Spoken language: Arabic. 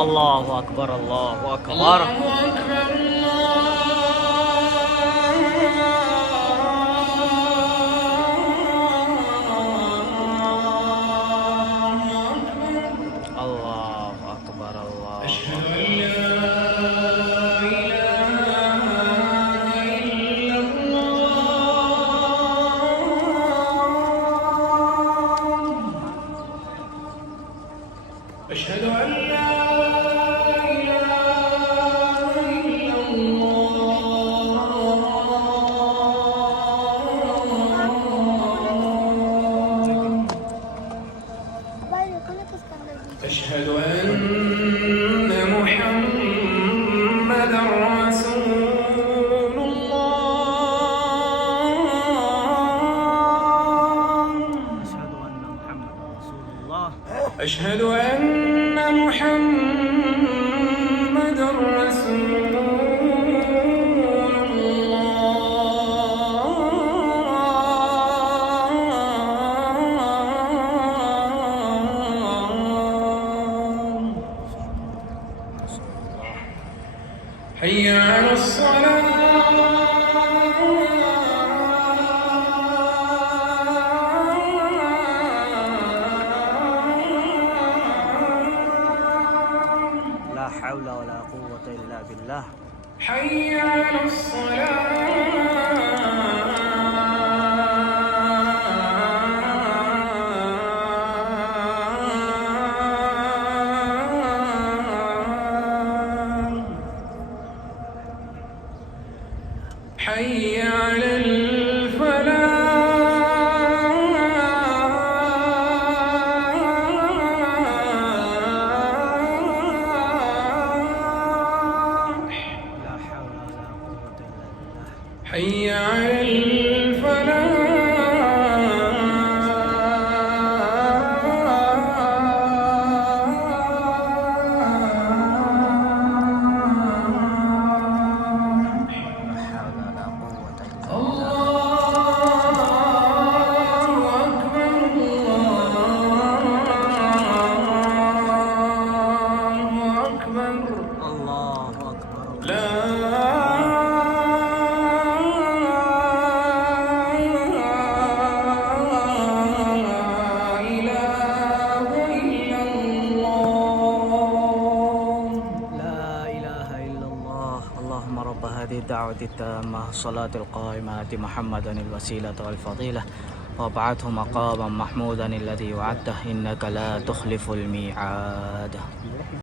الله أكبر الله أكبر. الله أكبر الله. أشهد أن لا إله إلا الله. أشهد أن لا إله إلا الله. أشهد أن محمدًا رسول الله. أشهد أن محمدًا رسول الله. حي على الصلاة. لا حول ولا قوة إلا بالله. حي على الصلاة. حي على الفلاح. لا حول ولا قوة إلا بالله. حي على الفلاح. لا حول ولا قوة إلا بالله. الله أكبر الله أكبر. الله أكبر. لا إله إلا الله. لا إله إلا الله. اللهم رب هذه الدعوة التامة الصلاة القائمة آت محمدا الوسيلة والفضيلة وابعثه مقاما محمودا الذي وعدته إنك لا تخلف الميعاد.